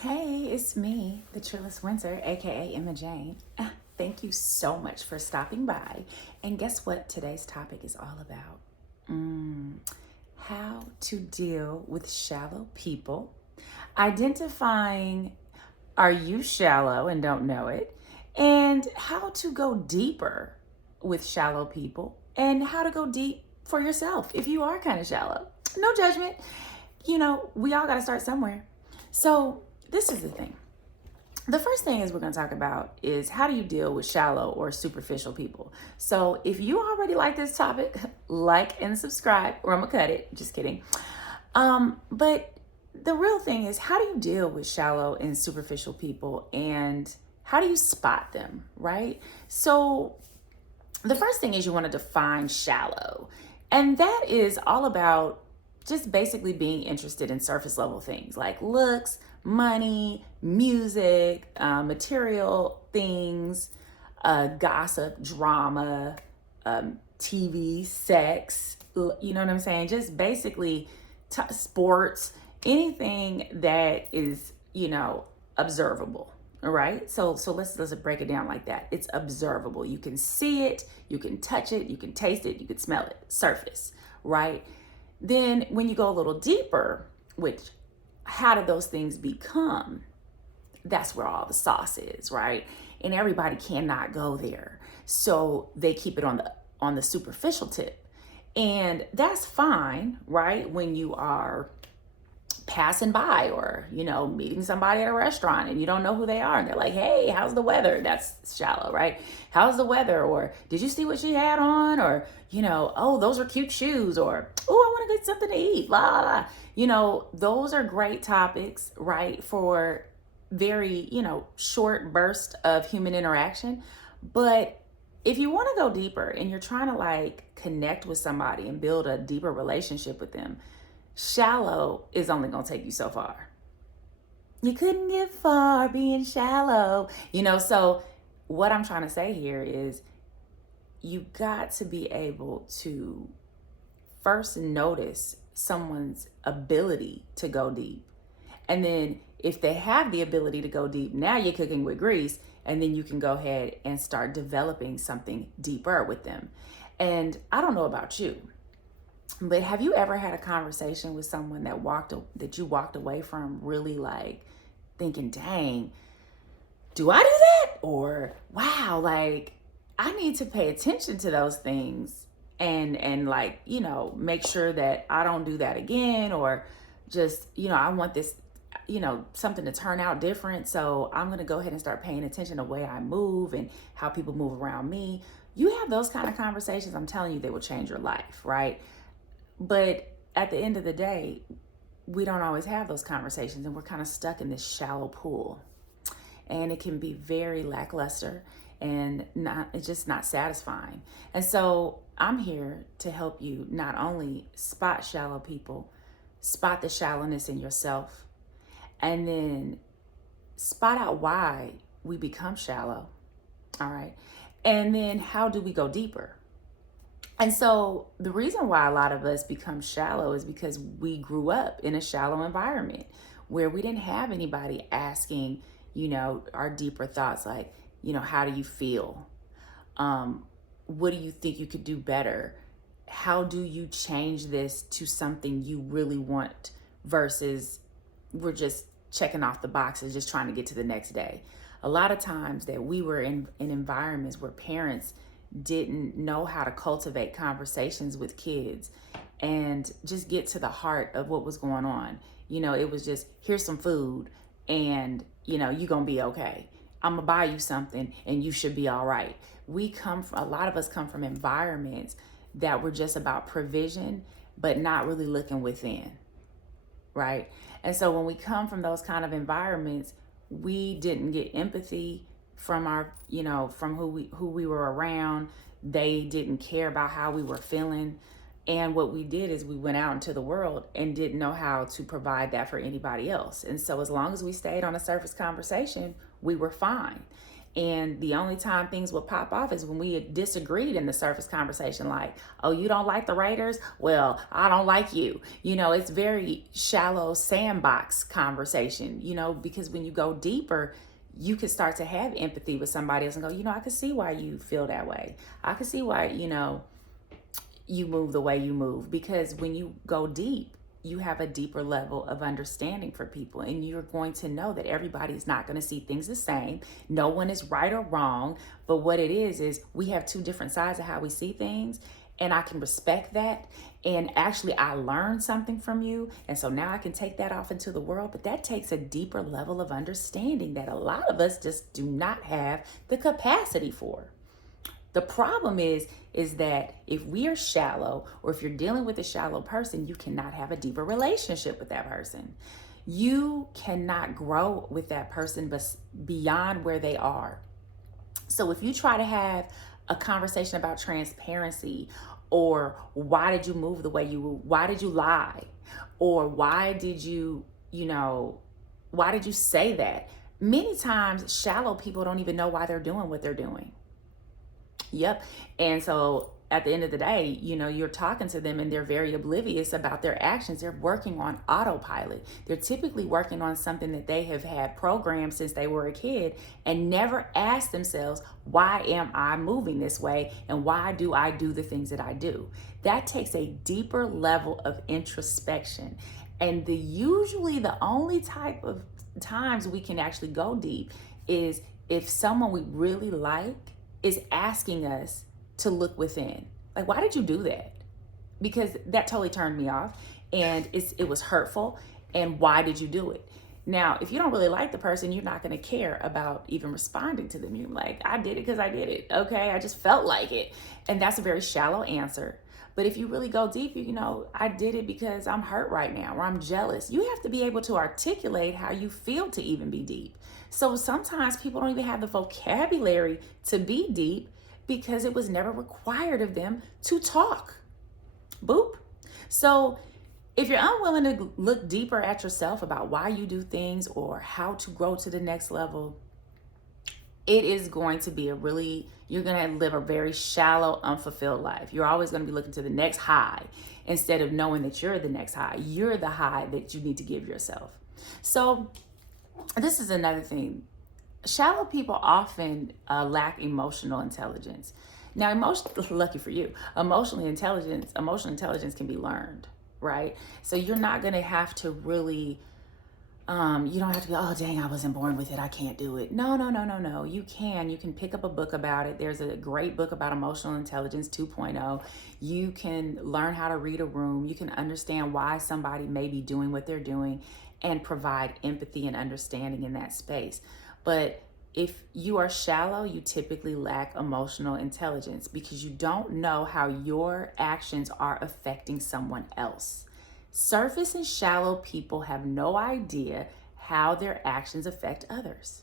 Hey, it's me, the Trillis Winter, aka Emma Jane. Thank you so much for stopping by. And guess what today's topic is all about? How to deal with shallow people, identifying are you shallow and don't know it, and how to go deeper with shallow people, and how to go deep for yourself if you are kind of shallow. No judgment. We all got to start somewhere. So, this is the thing. The first thing is we're going to talk about is how do you deal with shallow or superficial people. So if you already like this topic, like and subscribe, or I'm gonna cut it. Just kidding. But the real thing is, how do you deal with shallow and superficial people, and how do you spot them, right? So the first thing is you want to define shallow, and that is all about just basically being interested in surface level things like looks, money, music, material things, gossip, drama, TV, sex, you know what I'm saying? Just basically sports, anything that is, observable. All right. So let's break it down like that. It's observable. You can see it, you can touch it, you can taste it, you can smell it, surface, right? Then when you go a little deeper, which how do those things become? That's where all the sauce is, right? And everybody cannot go there. So they keep it on the superficial tip. And that's fine, right? When you are passing by or, meeting somebody at a restaurant and you don't know who they are and they're like, hey, how's the weather? That's shallow, right? How's the weather? Or did you see what she had on? Or, oh, those are cute shoes. Or, oh, I want to get something to eat, blah, blah, blah. Those are great topics, right? For very, short burst of human interaction. But if you want to go deeper and you're trying to connect with somebody and build a deeper relationship with them, shallow is only going to take you so far. You couldn't get far being shallow. So what I'm trying to say here is you got to be able to first notice someone's ability to go deep. And then if they have the ability to go deep, now you're cooking with grease, and then you can go ahead and start developing something deeper with them. And I don't know about you, but have you ever had a conversation with someone that you walked away from really thinking, dang, do I do that? Or wow, I need to pay attention to those things and make sure that I don't do that again, or just, I want this, something to turn out different. So I'm going to go ahead and start paying attention to the way I move and how people move around me. You have those kind of conversations, I'm telling you, they will change your life, right? But at the end of the day, we don't always have those conversations, and we're kind of stuck in this shallow pool. And it can be very lackluster and it's just not satisfying. And so I'm here to help you not only spot shallow people, spot the shallowness in yourself, and then spot out why we become shallow. All right. And then how do we go deeper? And so the reason why a lot of us become shallow is because we grew up in a shallow environment where we didn't have anybody asking, our deeper thoughts, like, how do you feel? What do you think you could do better? How do you change this to something you really want versus we're just checking off the boxes, just trying to get to the next day? A lot of times that we were in environments where parents didn't know how to cultivate conversations with kids and just get to the heart of what was going on. It was just, here's some food and, you're going to be okay. I'm going to buy you something and you should be all right. A lot of us come from environments that were just about provision, but not really looking within, right? And so when we come from those kind of environments, we didn't get empathy from our, from who we were around. They didn't care about how we were feeling. And what we did is we went out into the world and didn't know how to provide that for anybody else. And so as long as we stayed on a surface conversation, we were fine. And the only time things will pop off is when we disagreed in the surface conversation, like, oh, you don't like the Raiders? Well, I don't like you. It's very shallow sandbox conversation, because when you go deeper, you can start to have empathy with somebody else and go, I can see why you feel that way. I can see why, you move the way you move. Because when you go deep, you have a deeper level of understanding for people, and you're going to know that everybody's not going to see things the same. No one is right or wrong, but what it is we have two different sides of how we see things, and I can respect that. And actually, I learned something from you, and so now I can take that off into the world. But that takes a deeper level of understanding that a lot of us just do not have the capacity for. The problem is that if we are shallow, or if you're dealing with a shallow person, you cannot have a deeper relationship with that person. You cannot grow with that person beyond where they are. So if you try to have a conversation about transparency, or why did you move the way you moved? Why did you lie? Or why did you say that? Many times shallow people don't even know why they're doing what they're doing. Yep. And so at the end of the day, you're talking to them and they're very oblivious about their actions. They're working on autopilot. They're typically working on something that they have had programmed since they were a kid, and never asked themselves, why am I moving this way? And why do I do the things that I do? That takes a deeper level of introspection. And usually the only type of times we can actually go deep is if someone we really like is asking us to look within. Like, why did you do that? Because that totally turned me off, and it was hurtful. And why did you do it? Now, if you don't really like the person, you're not going to care about even responding to them. You're like, I did it because I did it. Okay, I just felt like it. And that's a very shallow answer. But if you really go deep, I did it because I'm hurt right now, or I'm jealous. You have to be able to articulate how you feel to even be deep. So sometimes people don't even have the vocabulary to be deep because it was never required of them to talk. Boop. So if you're unwilling to look deeper at yourself about why you do things or how to grow to the next level, it is going to be you're going to live a very shallow, unfulfilled life. You're always going to be looking to the next high instead of knowing that you're the next high. You're the high that you need to give yourself. So this is another thing. Shallow people often lack emotional intelligence. Now, lucky for you, emotional intelligence can be learned, right? So you're not going to have to really, you don't have to be, oh, dang, I wasn't born with it, I can't do it. No. You can pick up a book about it. There's a great book about emotional intelligence 2.0. You can learn how to read a room. You can understand why somebody may be doing what they're doing and provide empathy and understanding in that space. But if you are shallow, you typically lack emotional intelligence because you don't know how your actions are affecting someone else. Surface and shallow people have no idea how their actions affect others.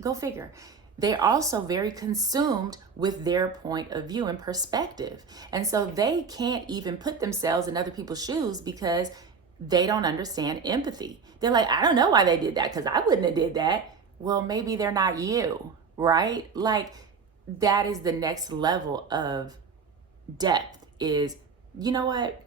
Go figure. They're also very consumed with their point of view and perspective. And so they can't even put themselves in other people's shoes because they don't understand empathy. They're like, I don't know why they did that because I wouldn't have did that. Well, maybe they're not you, right? Like, that is the next level of depth is, you know what?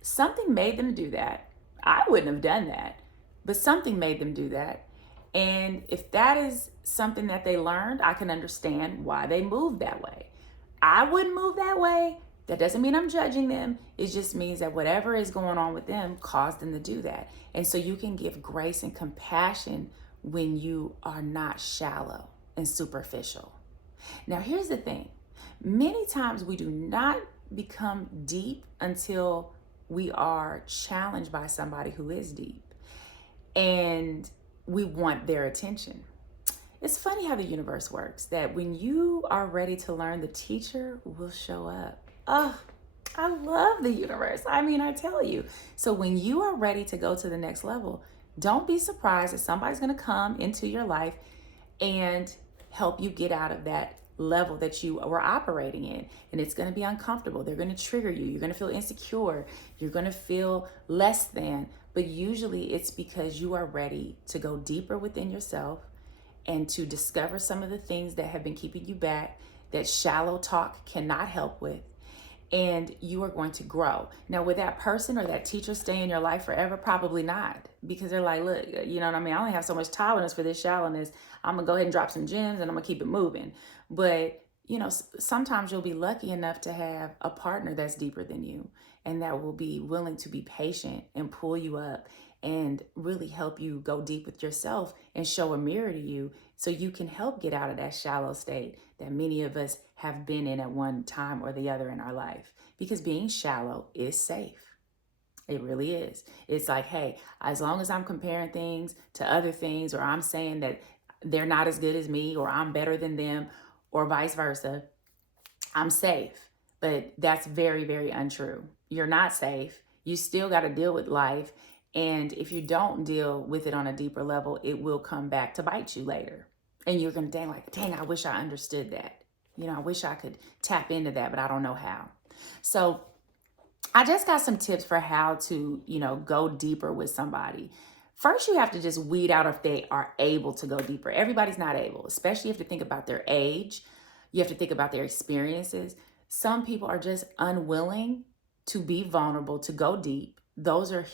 Something made them do that. I wouldn't have done that, but something made them do that. And if that is something that they learned, I can understand why they moved that way. I wouldn't move that way. That doesn't mean I'm judging them. It just means that whatever is going on with them caused them to do that. And so you can give grace and compassion when you are not shallow and superficial. Now, here's the thing. Many times we do not become deep until we are challenged by somebody who is deep and we want their attention. It's funny how the universe works, that when you are ready to learn, the teacher will show up. Oh, I love the universe. I mean, I tell you. So when you are ready to go to the next level, don't be surprised that somebody's going to come into your life and help you get out of that level that you were operating in. And it's going to be uncomfortable. They're going to trigger you. You're going to feel insecure. You're going to feel less than. But usually it's because you are ready to go deeper within yourself and to discover some of the things that have been keeping you back that shallow talk cannot help with. And you are going to grow. Now, will that person or that teacher stay in your life forever? Probably not, because they're like, look, you know what I mean? I only have so much tolerance for this shallowness. I'm gonna go ahead and drop some gems and I'm gonna keep it moving. But sometimes you'll be lucky enough to have a partner that's deeper than you and that will be willing to be patient and pull you up and really help you go deep with yourself and show a mirror to you so you can help get out of that shallow state that many of us have been in at one time or the other in our life. Because being shallow is safe. It really is. It's like, hey, as long as I'm comparing things to other things, or I'm saying that they're not as good as me, or I'm better than them, or vice versa, I'm safe. But that's very, very untrue. You're not safe. You still got to deal with life. And if you don't deal with it on a deeper level, it will come back to bite you later. And you're going to think like, dang, I wish I understood that. I wish I could tap into that, but I don't know how. So I just got some tips for how to, go deeper with somebody. First, you have to just weed out if they are able to go deeper. Everybody's not able, especially if you have to think about their age. You have to think about their experiences. Some people are just unwilling to be vulnerable, to go deep. Those are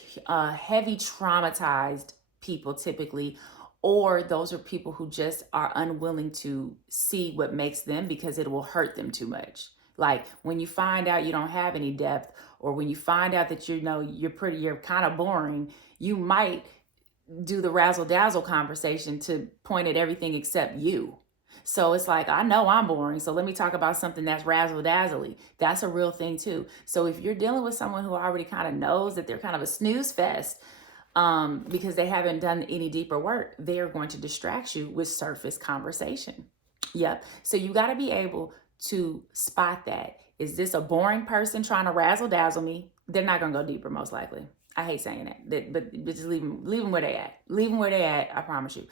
heavy traumatized people typically, or those are people who just are unwilling to see what makes them because it will hurt them too much. Like when you find out you don't have any depth, or when you find out that you're kind of boring, you might do the razzle dazzle conversation to point at everything except you. So it's like, I know I'm boring, so let me talk about something that's razzle dazzly. That's a real thing too. So if you're dealing with someone who already kind of knows that they're kind of a snooze fest, because they haven't done any deeper work, they're going to distract you with surface conversation. Yep. So you got to be able to spot that. Is this a boring person trying to razzle dazzle me? They're not going to go deeper, most likely. I hate saying that, but just leave them where they at. Leave them where they at, I promise you.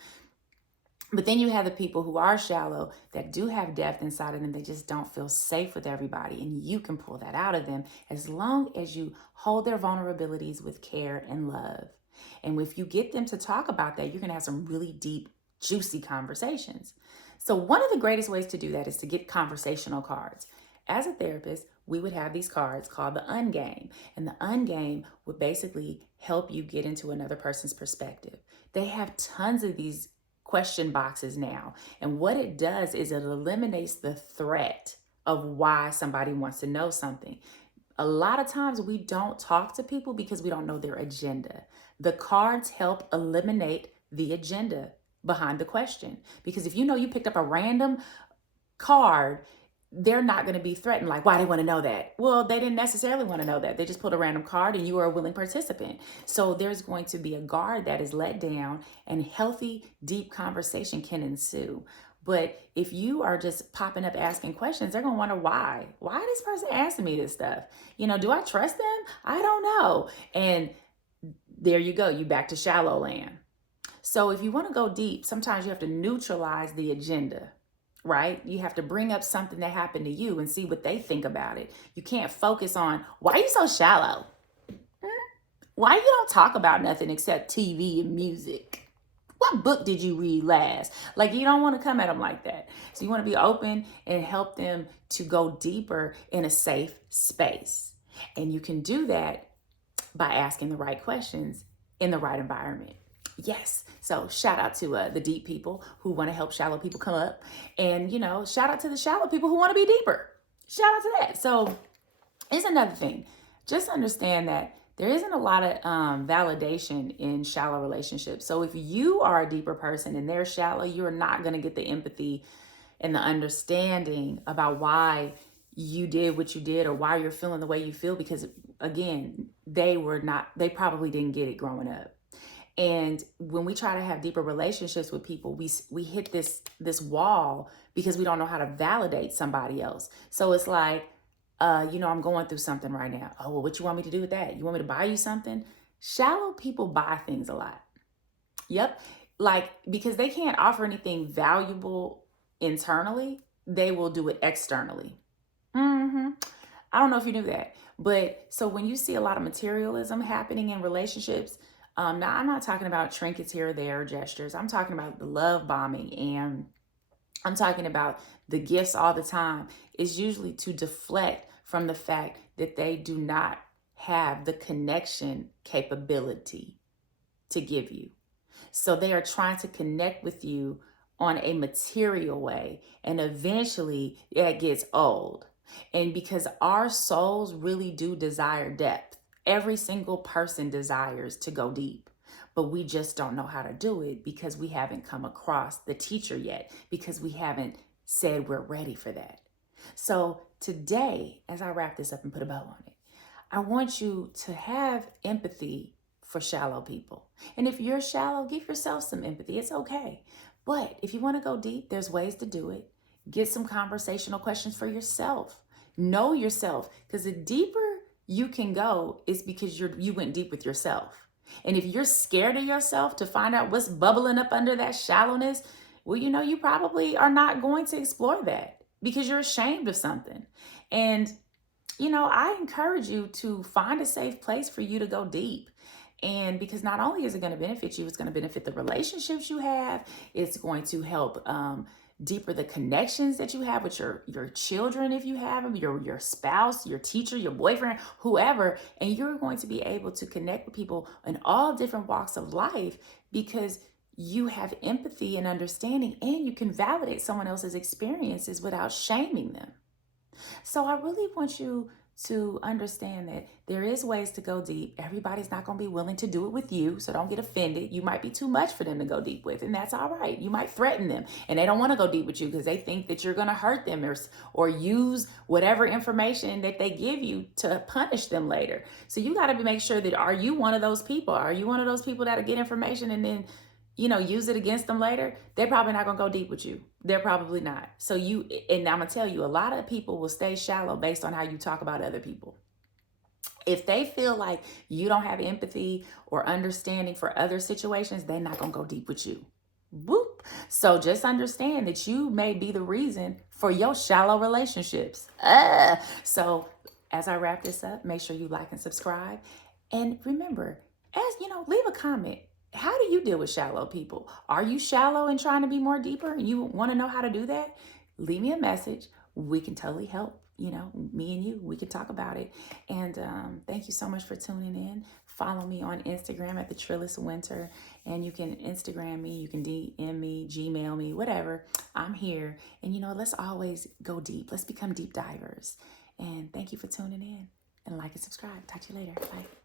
But then you have the people who are shallow that do have depth inside of them. They just don't feel safe with everybody. And you can pull that out of them as long as you hold their vulnerabilities with care and love. And if you get them to talk about that, you're going to have some really deep, juicy conversations. So one of the greatest ways to do that is to get conversational cards. As a therapist, we would have these cards called the Ungame. And the Ungame would basically help you get into another person's perspective. They have tons of these question boxes now. And what it does is it eliminates the threat of why somebody wants to know something. A lot of times we don't talk to people because we don't know their agenda. The cards help eliminate the agenda behind the question. Because if you picked up a random card, they're not going to be threatened like, why do they want to know that? Well, they didn't necessarily want to know that. They just pulled a random card and you are a willing participant. So there's going to be a guard that is let down and healthy, deep conversation can ensue. But if you are just popping up asking questions, they're going to wonder why. Why is this person asking me this stuff? Do I trust them? I don't know. And there you go. You back to shallow land. So if you want to go deep, sometimes you have to neutralize the agenda. Right? You have to bring up something that happened to you and see what they think about it. You can't focus on, why are you so shallow? Why you don't talk about nothing except TV and music? What book did you read last? Like, you don't want to come at them like that. So you want to be open and help them to go deeper in a safe space. And you can do that by asking the right questions in the right environment. Yes. So shout out to the deep people who want to help shallow people come up. And, shout out to the shallow people who want to be deeper. Shout out to that. So it's another thing. Just understand that there isn't a lot of validation in shallow relationships. So if you are a deeper person and they're shallow, you're not going to get the empathy and the understanding about why you did what you did or why you're feeling the way you feel. Because again, they probably didn't get it growing up. And when we try to have deeper relationships with people, we hit this wall because we don't know how to validate somebody else. So it's like, I'm going through something right now. Oh, well, what you want me to do with that? You want me to buy you something? Shallow people buy things a lot. Yep. Like, because they can't offer anything valuable internally, they will do it externally. I don't know if you knew that. But so when you see a lot of materialism happening in relationships, Now, I'm not talking about trinkets here or there, or gestures. I'm talking about the love bombing, and I'm talking about the gifts all the time. Is usually to deflect from the fact that they do not have the connection capability to give you. So they are trying to connect with you on a material way, and eventually it gets old. And because our souls really do desire depth, every single person desires to go deep, but we just don't know how to do it because we haven't come across the teacher yet, because we haven't said we're ready for that. So today, as I wrap this up and put a bow on it, I want you to have empathy for shallow people. And if you're shallow, give yourself some empathy. It's okay. But if you want to go deep, there's ways to do it. Get some conversational questions for yourself. Know yourself, because the deeper you can go is because you went deep with yourself. And if you're scared of yourself to find out what's bubbling up under that shallowness, well, you probably are not going to explore that because you're ashamed of something. And I encourage you to find a safe place for you to go deep. And because not only is it going to benefit you, it's going to benefit the relationships you have. It's going to help deeper the connections that you have with your children, if you have them, your spouse, your teacher, your boyfriend, whoever. And you're going to be able to connect with people in all different walks of life because you have empathy and understanding, and you can validate someone else's experiences without shaming them. So I really want you to understand that there is ways to go deep. Everybody's not going to be willing to do it with you, so don't get offended. You might be too much for them to go deep with, and that's all right. You might threaten them, and they don't want to go deep with you because they think that you're going to hurt them or use whatever information that they give you to punish them later. So you got to make sure that, are you one of those people? Are you one of those people that'll get information and then use it against them later? They're probably not going to go deep with you. They're probably not. So and I'm going to tell you, a lot of people will stay shallow based on how you talk about other people. If they feel like you don't have empathy or understanding for other situations, they're not going to go deep with you. Whoop. So just understand that you may be the reason for your shallow relationships. So as I wrap this up, make sure you like and subscribe. And remember, leave a comment. How do you deal with shallow people? Are you shallow and trying to be more deeper and you want to know how to do that? Leave me a message. We can totally help. Me and you, we can talk about it. And thank you so much for tuning in. Follow me on Instagram at the Trillis Winter, and you can Instagram me, you can DM me, Gmail me, whatever. I'm here. And let's always go deep. Let's become deep divers. And thank you for tuning in, and like and subscribe. Talk to you later. Bye.